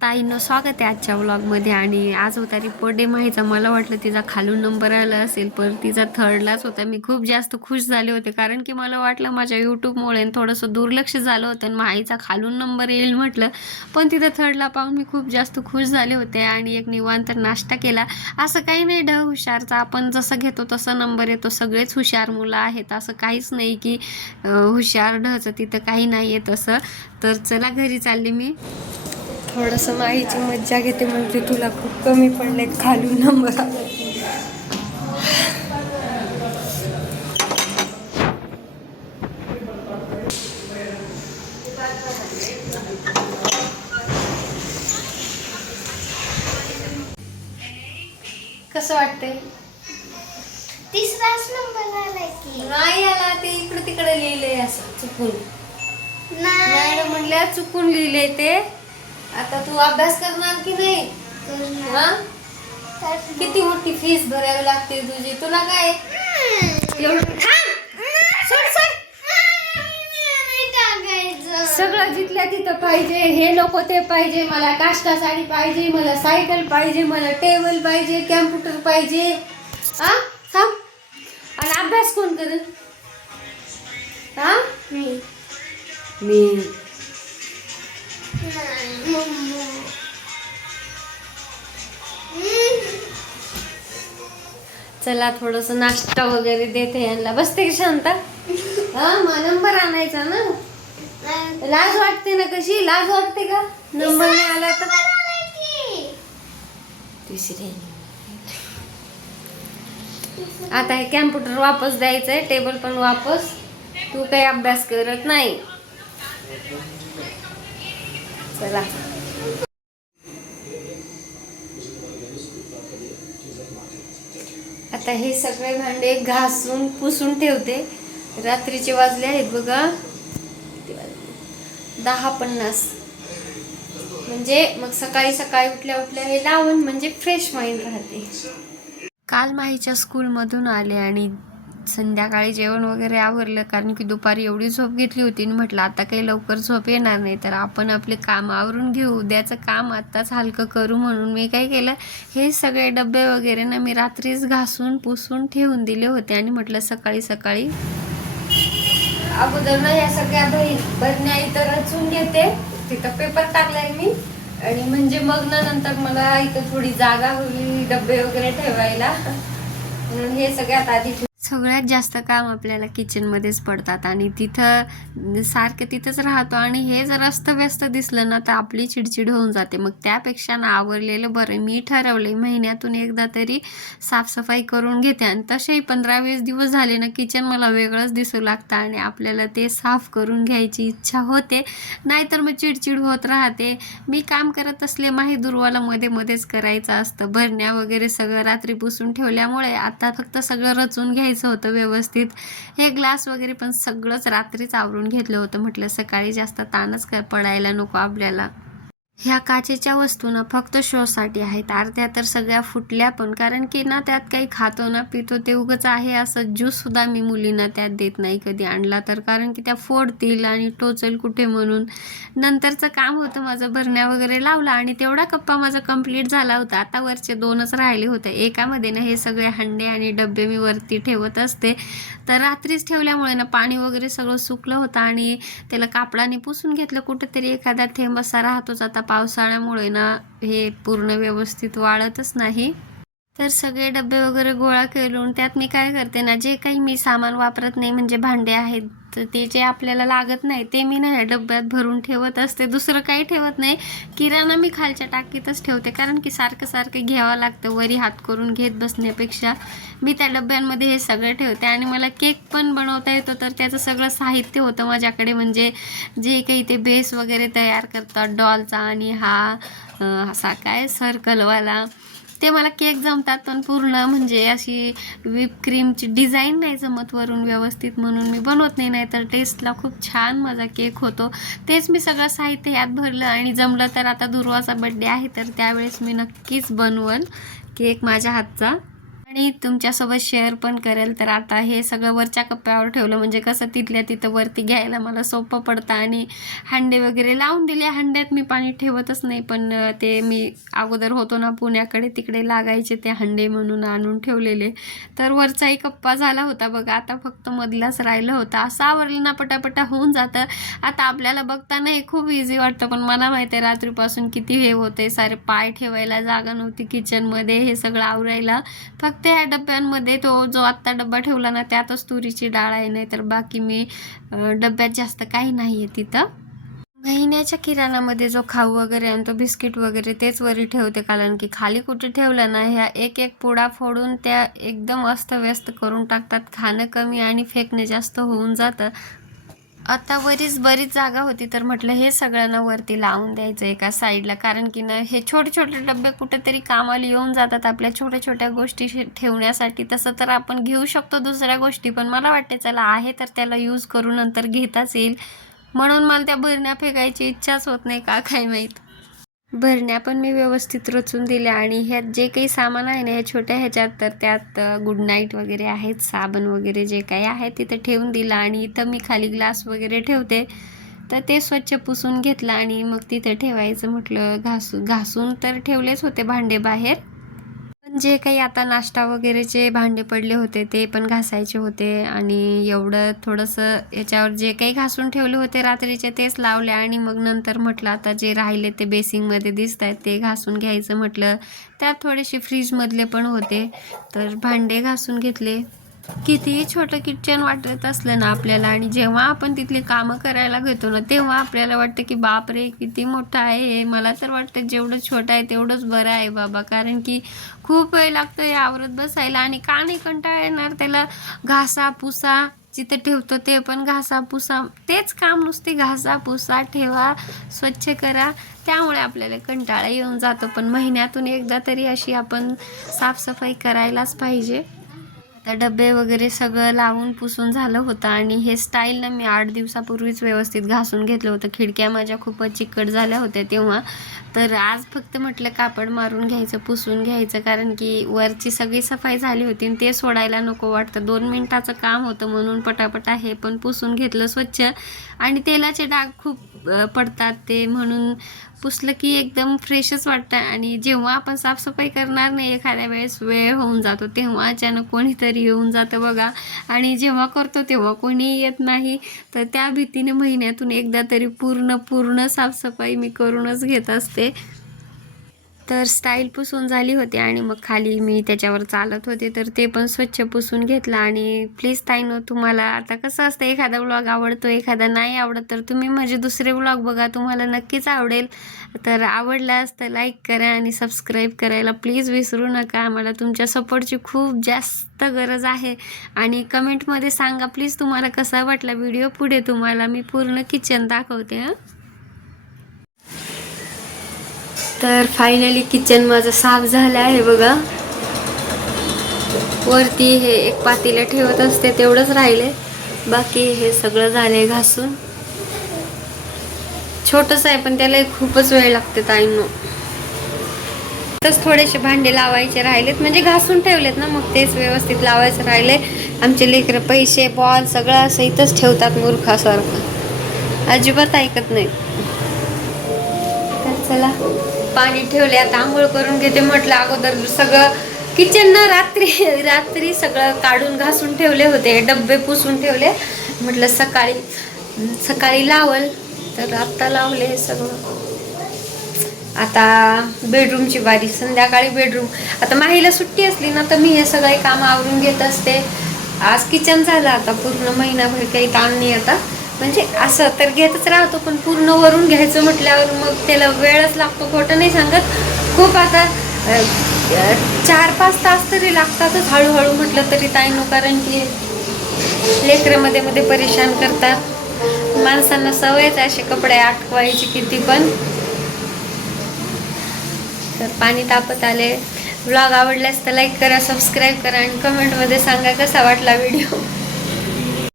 ताईनं स्वागत आहे आजच्या व्लॉगमध्ये आणि आज होता रिपोर्ट डे माहीचा. मला वाटलं तिचा खालून नंबर आला असेल पण तिचा थर्डलाच होता. मी खूप जास्त खुश झाले होते कारण की मला वाटलं माझ्या यूट्यूबमुळे थोडंसं दुर्लक्ष झालं होतं आणि माहीचा खालून नंबर येईल म्हटलं. पण तिथं थर्डला पाहून मी खूप जास्त खुश झाले होते आणि एक निवांत नाश्ता केला. असं काही नाही ढ हुशारचा आपण जसं घेतो तसं नंबर येतो. सगळेच हुशार मुलं आहेत. असं काहीच नाही की हुशार ढचं तिथं काही नाही आहे तसं. तर चला घरी चालले मी. थोडंसं माहीची मज्जा घेते म्हणजे तुला खूप कमी पडले खालून नंबर आला. कसं वाटतंय? तिसराच नंबर आलाय की. नाही आला ते इकडे तिकडे लिहिलंय असं चुकून. नाही. मॅडम म्हणल्या चुकून लिहिले ते. आता तू अभ्यास करणार की नाही? हा? किती मोठी फीस भरावी लागते तुझी? तुला काय. सगळं जिथल्या तिथं पाहिजे हे नको ते पाहिजे मला काष्टा साडी पाहिजे मला सायकल पाहिजे मला टेबल पाहिजे कॅम्प्युटर पाहिजे. हा? थांब! आणि अभ्यास कोण करत हा? मी. चला थोडस नाश्ता वगैरे देते यांना. बसते की शांता? हा मग नंबर आणायचा ना? लाज वाटते ना कशी? लाज वाटते का? नंबर नाही आला तर? तिसरी. आता हे कॅम्प्युटर वापस द्यायचंय टेबल पण वापस. तू काही अभ्यास करत नाही. चला. आता हे सगळे भांडे घासून पुसून ठेवते. रात्रीचे वाजले आहेत बघा. दहा पन्नास. म्हणजे मग सकाळी सकाळी उठल्या उठल्या हे लावून म्हणजे फ्रेश माइंड राहते. काल माहीच्या स्कूलमधून आले आणि संध्याकाळी जेवण वगैरे आवरलं कारण की दुपारी एवढी झोप घेतली होती आणि म्हटलं आता काही लवकर झोप येणार नाही तर आपण आपले काम आवरून घेऊ. उद्याचं काम आत्ताच हलकं करू म्हणून मी काय केलं हे सगळे डबे वगैरे ना मी रात्रीच घासून पुसून ठेवून दिले होते आणि म्हटलं सकाळी सकाळी अगोदर ना या सगळ्या बही बरण्या इथं रचून घेते. तिथं पेपर टाकलाय मी. आणि म्हणजे मग ना नंतर मला इथं थोडी जागा होईल डबे वगैरे ठेवायला. म्हणून हे सगळ्यात आधी सगळ्यात जास्त काम आपल्याला किचनमध्येच पडतात आणि तिथं सारखं तिथंच राहतो आणि हे जर अस्तव्यस्त दिसलं ना तर आपली चिडचिड होऊन जाते. मग त्यापेक्षा ना आवरलेलं बरं. मी ठरवले महिन्यातून एकदा तरी साफसफाई करून घेते. आणि तसेही पंधरा वीस दिवस झाले ना किचन मला वेगळंच दिसू लागतं आणि आपल्याला ते साफ करून घ्यायची इच्छा होते. नाहीतर मग चिडचिड होत राहते. मी काम करत असले माही दुर्वाला मध्ये मध्येच करायचं असतं. भरण्या वगैरे सगळं रात्री पुसून ठेवल्यामुळे आता फक्त सगळं रचून घ्यायचं होतं व्यवस्थित. हे ग्लास वगैरे पण सगळंच रात्रीच आवरून घेतलं होतं. म्हटलं सकाळी जास्त ताणच क- पडायला नको आपल्याला. ह्या काचेच्या वस्तू ना फक्त शोसाठी आहेत. अर्ध्या तर सगळ्या फुटल्या पण कारण की ना त्यात काही खातो ना पितो ते उगच आहे असं ज्यूससुद्धा मी मुलींना त्यात देत नाही कधी आणला तर. कारण की त्या फोडतील आणि टोचेल कुठे म्हणून. नंतरचं काम होतं माझं भरण्या वगैरे लावला आणि तेवढा कप्पा माझा कंप्लीट झाला होता. आता वरचे दोनच राहिले होते. एकामध्ये ना हे सगळे हंडे आणि डबे मी वरती ठेवत असते. तर रात्रीच ठेवल्यामुळे ना पाणी वगैरे सगळं सुकलं होतं आणि त्याला कापडाने पुसून घेतलं. कुठेतरी एखादा थेंब असा राहतोच आता पावसाळ्यामुळे ना. हे पूर्ण व्यवस्थित वाळतच नाही. तर सगळे डबे वगैरे गोळा करून त्यात मी काय करते ना जे काही मी सामान वापरत नाही म्हणजे भांडे आहेत तर ते जे आपल्याला लागत नाही ते मी ना ह्या डब्यात भरून ठेवत असते. दुसरं काही ठेवत नाही. किराणा मी खालच्या टाकीतच ठेवते. कारण की सारखं सारखं घ्यावं लागतं वरी हात करून घेत बसण्यापेक्षा. मी त्या डब्यांमध्ये हे सगळं ठेवते. आणि मला केक पण बनवता येतो तर त्याचं सगळं साहित्य होतं माझ्याकडे. म्हणजे जे काही ते बेस वगैरे तयार करतात डॉलचा आणि हा असा काय सर्कलवाला. ते मला केक जमतात पण पूर्ण म्हणजे अशी व्हिप क्रीमची डिझाईन नाही जमत वरून व्यवस्थित म्हणून. मी बनवत नाही नाही तर टेस्टला खूप छान माझा केक होतो. तेच मी सगळं साहित्य यात भरलं आणि जमलं तर आता दुर्वाचा बड्डे आहे तर त्यावेळेस मी नक्कीच बनवल केक माझ्या हातचा. आणि तुमच्यासोबत शेअर पण करेल. तर आता हे सगळं वरच्या कप्प्यावर ठेवलं म्हणजे कसं तिथल्या तिथं वरती घ्यायला मला सोपं पडतं आणि हंडे वगैरे लावून दिले. हंड्यात मी पाणी ठेवतच नाही पण ते मी अगोदर होतो ना पुण्याकडे तिकडे लागायचे ते हंडे म्हणून आणून ठेवलेले. तर वरचाही कप्पा झाला होता बघा. आता फक्त मधलाच राहिलं होतं. असं आवरलं ना पटापटा होऊन जातं. आता आपल्याला बघताना हे खूप इझी वाटतं पण मला माहिती आहे रात्रीपासून किती हे होते सारे पाय ठेवायला जागा नव्हती किचनमध्ये हे सगळं आवरायला फक्त त्या डब्यांमध्ये तो जो आत्ता डब्बा ठेवला ना त्यातच तुरीची डाळ आहे नाही तर बाकी मी डब्यात जास्त काही नाही आहे तिथं. महिन्याच्या किराणामध्ये जो खाऊ वगैरे आणतो बिस्किट वगैरे तेच वरी ठेवते कारण की खाली कुठे ठेवलं ना ह्या एक एक पुडा फोडून त्या एकदम अस्तव्यस्त करून टाकतात. खाणं कमी आणि फेकणे जास्त होऊन जातं. आता वरीच बरीच जागा होती तर म्हटलं हे सगळ्यांना वरती लावून द्यायचं एका साईडला. कारण की ना हे छोटे छोटे डबे कुठेतरी कामाला येऊन जातात आपल्या छोट्या छोट्या गोष्टी शे- ठेवण्यासाठी. तसं तर आपण घेऊ शकतो दुसऱ्या गोष्टी पण मला वाटते चला आहे तर त्याला यूज करून नंतर घेताच येईल. म्हणून मला त्या भरण्या फेकायची इच्छाच होत नाही का काय माहीत. भरण्या पण मी व्यवस्थित रचून दिल्या आणि ह्यात जे काही सामान आहे ना ह्या छोट्या ह्याच्यात तर त्यात गुड नाईट वगैरे आहेत साबण वगैरे जे काही आहे तिथं ठेवून दिलं आणि इथं मी खाली ग्लास वगैरे ठेवते. तर ते स्वच्छ पुसून घेतलं आणि मग तिथं ठेवायचं म्हटलं घासू घासून तर ठेवलेच होते भांडे बाहेर. जे काही आता नाश्ता वगैरेचे भांडे पडले होते ते पण घासायचे होते आणि एवढं थोडंसं याच्यावर जे काही घासून ठेवले होते रात्रीचे तेच लावले आणि मग नंतर म्हटलं आता जे राहिले ते बेसिंगमध्ये दिसत आहेत ते घासून घ्यायचं म्हटलं. त्यात थोडेसे फ्रीजमधले पण होते तर भांडे घासून घेतले. कितीही छोटं किचन वाटत असलं ना आपल्याला आणि जेव्हा आपण तिथली कामं करायला घेतो ना तेव्हा आपल्याला वाटतं की बापरे किती मोठं आहे हे. मला तर वाटतं जेवढं छोटं आहे तेवढंच बरं आहे बाबा. कारण की खूप वेळ लागतो हे आवरत बसायला आणि का नाही कंटाळा येणार त्याला घासा पुसा जिथं ठेवतो ते पण घासा पुसा. तेच काम नुसते घासा पुसा ठेवा स्वच्छ करा. त्यामुळे आपल्याला कंटाळा येऊन जातो. पण महिन्यातून एकदा तरी अशी आपण साफसफाई करायलाच पाहिजे. आता डबे वगैरे सगळं लावून पुसून झालं होतं आणि हे स्टाईलनं मी आठ दिवसापूर्वीच व्यवस्थित घासून घेतलं होतं. खिडक्या माझ्या खूपच चिकट झाल्या होत्या तेव्हा. तर आज फक्त म्हटलं कापड मारून घ्यायचं पुसून घ्यायचं कारण की वरची सगळी सफाई झाली होती आणि ते सोडायला नको वाटतं. दोन मिनटाचं काम होतं म्हणून पटापटा हे पण पुसून घेतलं स्वच्छ. आणि तेलाचे डाग खूप पडतात ते म्हणून पुसलं की एकदम फ्रेशच वाटतं. आणि जेव्हा आपण साफसफाई करणार नाही एखाद्या वेळेस वेळ होऊन जातो. तेव्हा अचानक कोणीतरी येऊन जातं बघा. आणि जेव्हा करतो तेव्हा कोणी येत नाही. तर त्या भीतीने महिन्यातून एकदा तरी पूर्ण पूर्ण साफसफाई मी करूनच घेत असते. तर स्टाईल पुसून झाली होती आणि मग खाली मी त्याच्यावर चालत होते. तर ते पण स्वच्छ पुसून घेतलं आणि प्लीज ताईनो तुम्हाला आता कसं असतं एखादा व्लॉग आवडतो एखादा नाही आवडत तर तुम्ही माझे दुसरे व्लॉग बघा तुम्हाला नक्कीच आवडेल. तर आवडल्यास तर लाईक करा आणि सबस्क्राईब करायला प्लीज विसरू नका. आम्हाला तुमच्या सपोर्टची खूप जास्त गरज आहे. आणि कमेंटमध्ये सांगा प्लीज तुम्हाला कसा वाटला व्हिडिओ पुढे तुम्हाला मी पूर्ण किचन दाखवते हां. तर फायनली किचन माझं साफ झालं आहे बघा. वरती हे एक पातीला ठेवत असते तेवढंच राहिले. बाकी हे सगळं झालंय घासून. छोटस आहे पण त्याला खूपच वेळ लागते ताईंनो. तस थोडेसे भांडे लावायचे राहिलेत म्हणजे घासून ठेवलेत ना मग तेच व्यवस्थित लावायचं राहिले. आमचे लेकरं पैसे बॉल सगळं असं इथंच ठेवतात मूर्खासारखं. अजिबात ऐकत नाही. तर चला. पाणी ठेवले आता आंघोळ करून घेते म्हटलं अगोदर. सगळं किचन ना रात्री रात्री सगळं काढून घासून ठेवले होते. डब्बे पुसून ठेवले. म्हटलं सकाळी सकाळी लावल. तर आत्ता लावले सगळं. आता बेडरूमची बारी संध्याकाळी बेडरूम आता माहीला सुट्टी असली ना तर मी हे सगळे काम आवरून घेत असते. आज किचन झालं आता पूर्ण महिनाभर काही ताण नाही आता. म्हणजे असं तर घेतच राहतो पण पूर्ण वरून घ्यायचं म्हटल्यावर मग त्याला वेळच लागतो. खोटं नाही सांगत. खूप आता चार पाच तास तरी लागतातच हळूहळू म्हटलं तरी ताईनो कारण की लेकरं मध्ये मध्ये परेशान करतात. माणसांना सवयच असे कपडे आटवायची किती पण. तर पाणी तापत आले. व्लॉग आवडल्यास तर लाईक करा सबस्क्राईब करा आणि कमेंटमध्ये सांगा कसा वाटला व्हिडिओ